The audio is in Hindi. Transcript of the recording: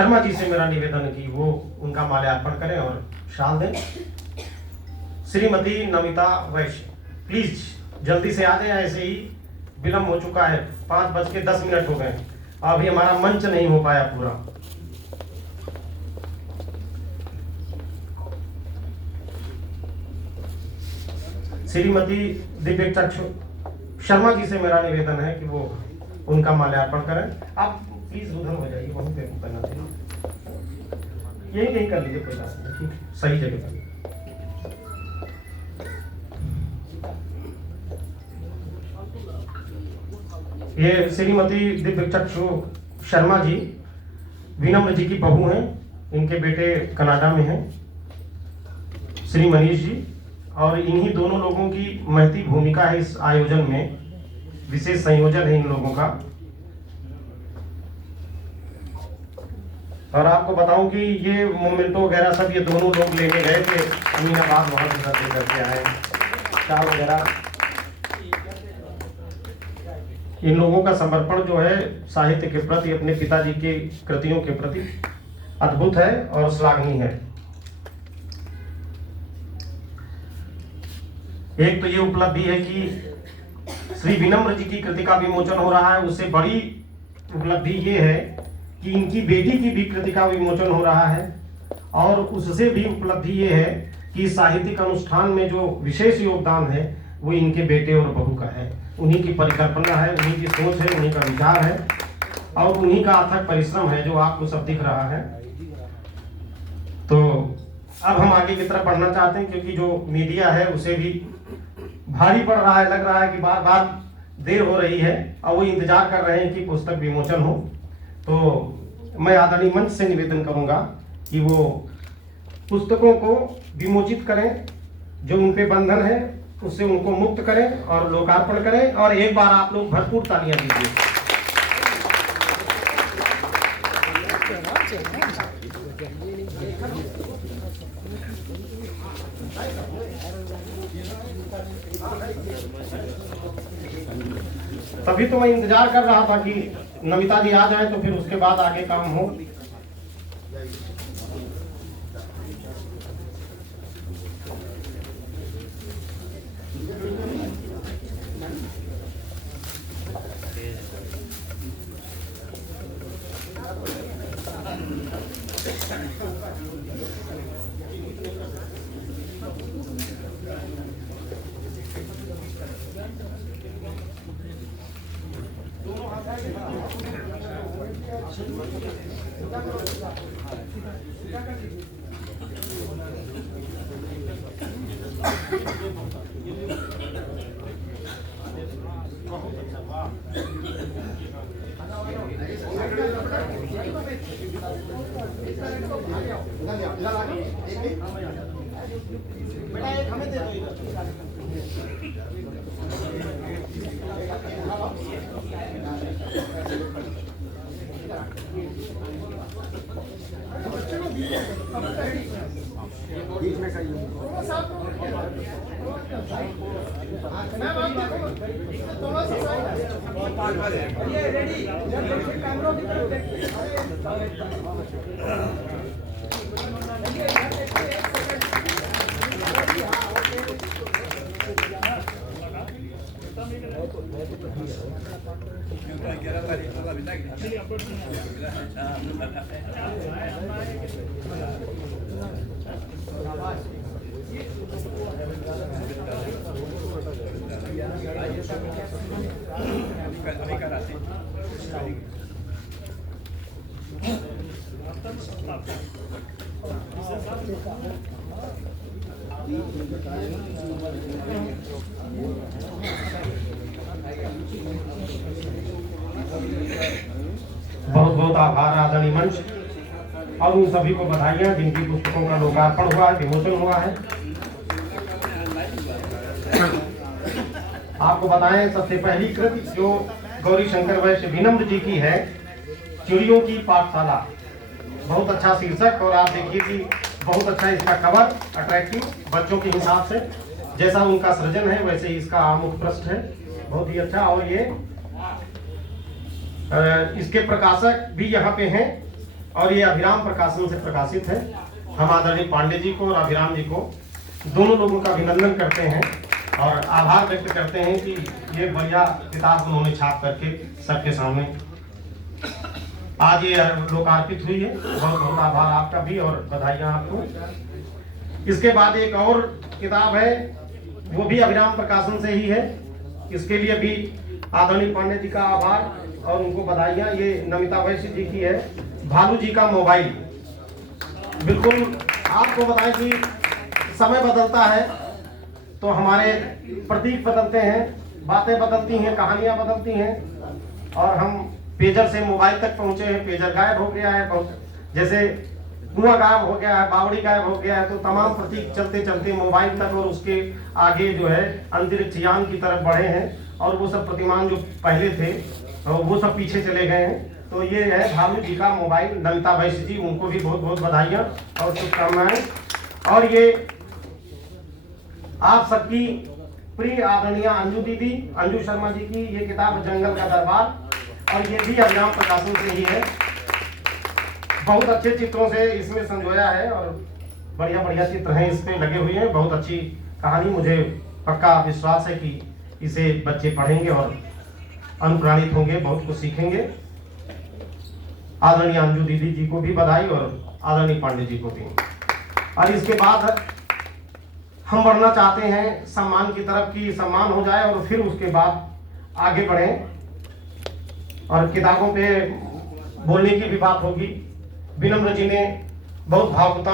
शर्मा जी से मेरा निवेदन है कि वो उनका माल्यार्पण करें और शाल दें। श्रीमती नमिता वैश्य, प्लीज जल्दी से आ जाए, ऐसे ही विलम्ब हो चुका है, 5:10 हो गए, अभी हमारा मंच नहीं हो पाया पूरा। श्रीमती दिव्या शर्मा जी से मेरा निवेदन है कि वो उनका माल्यार्पण करें। आप प्लीज उधर हो जाइए, वहीं पे करना चाहिए, यही कर लीजिए, कोई बात नहीं, ठीक, सही जगह पर। ये श्रीमती दिव्या शर्मा जी विनम्र जी की बहू हैं, इनके बेटे कनाडा में हैं, श्री मनीष जी, और इन्हीं दोनों लोगों की महती भूमिका है इस आयोजन में, विशेष संयोजन है इन लोगों का। और आपको बताऊं कि ये मोमेंटो वगैरह सब ये दोनों लोग लेके गए थे अमीनाबाद, वहां से सब करके आए, चाय वगैरह। इन लोगों का समर्पण जो है साहित्य के प्रति, अपने पिताजी की कृतियों के प्रति अद्भुत है और श्लाघनीय है। एक तो ये उपलब्धि है कि श्री विनम्र जी की कृति का विमोचन हो रहा है, उससे बड़ी उपलब्धि ये है कि इनकी बेटी की भी कृति का विमोचन हो रहा है, और उससे भी उपलब्धि ये है कि साहित्यिक अनुष्ठान में जो विशेष योगदान है वो इनके बेटे और बहू का है, उन्हीं की परिकल्पना है, उन्हीं की सोच है, उन्हीं का विचार है, और उन्हीं का अथक परिश्रम है जो आपको सब दिख रहा है। तो अब हम आगे की तरफ बढ़ना चाहते हैं, क्योंकि जो मीडिया है उसे भी भारी पड़ रहा है, लग रहा है कि बार बार देर हो रही है, और वो इंतजार कर रहे हैं कि पुस्तक विमोचन हो। तो मैं आदरणीय मंच से निवेदन करूंगा कि वो पुस्तकों को विमोचित करें, जो उन पे बंधन है उससे उनको मुक्त करें और लोकार्पण करें, और एक बार आप लोग भरपूर तालियां दीजिए। तभी तो मैं इंतजार कर रहा था कि नमिता जी आ जाए, तो फिर उसके बाद आगे काम हो। बहुत बहुत आभार आदरणीय मंच, और उन सभी को बधाइयां जिनकी पुस्तकों का लोकार्पण हुआ है, विमोचन हुआ है। आपको बताएं, सबसे पहली कृति जो गौरी शंकर वैश्य विनम्र जी की है, चिड़ियों की पाठशाला, बहुत अच्छा शीर्षक, और आप देखिए कि बहुत अच्छा इसका कवर, अट्रैक्टिव, बच्चों के हिसाब से जैसा उनका सृजन है वैसे ही इसका आमुख पृष्ठ है, बहुत ही अच्छा। और ये इसके प्रकाशक भी यहाँ पे हैं, और ये अभिराम प्रकाशन से प्रकाशित है। हम आदरणीय पांडे जी को और अभिराम जी को दोनों लोगों का अभिनंदन करते हैं और आभार व्यक्त करते हैं कि ये बढ़िया किताब उन्होंने छाप करके सबके सामने आज ये लोकार्पित हुई है। बहुत बहुत आभार आपका भी और बधाइयाँ आपको। इसके बाद एक और किताब है, वो भी अभिराम प्रकाशन से ही है। इसके लिए भी आदरणीय पांडे जी का आभार और उनको बधाइयाँ। ये नमिता वैश्य जी की है, भालू जी का मोबाइल। बिल्कुल आपको बताएं कि समय बदलता है तो हमारे प्रतीक बदलते हैं, बातें बदलती हैं, कहानियाँ बदलती हैं और हम पेजर से मोबाइल तक पहुंचे हैं। पेजर गायब हो गया है, जैसे कुआं गायब हो गया है, बावड़ी गायब हो गया है, तो तमाम प्रतीक चलते चलते मोबाइल तक और उसके आगे जो है अंतरिक्ष यान की तरफ बढ़े हैं और वो सब प्रतिमान जो पहले थे वो सब पीछे चले गए हैं। तो ये है भालू जी का मोबाइल। नमिता वैश्य जी, उनको भी बहुत बहुत बधाइयाँ और शुभकामनाएं। और ये आप सबकी प्रिय आदरणीय अंजू दीदी, अंजू शर्मा जी की ये किताब जंगल का दरबार, और ये भी अभिराम प्रकाशन से ही है। बहुत अच्छे चित्रों से इसमें संजोया है और बढ़िया बढ़िया चित्र हैं इस पे लगे हुए हैं। बहुत अच्छी कहानी, मुझे पक्का विश्वास है कि इसे बच्चे पढ़ेंगे और अनुप्राणित होंगे, बहुत कुछ सीखेंगे। आदरणीय अंजू दीदी जी को भी बधाई और आदरणीय पांडे जी को भी। और इसके बाद हम बढ़ना चाहते हैं सम्मान की तरफ कि सम्मान हो जाए और फिर उसके बाद आगे बढ़ें और किताबों पे बोलने की भी बात होगी। विनम्र जी ने बहुत भावुकता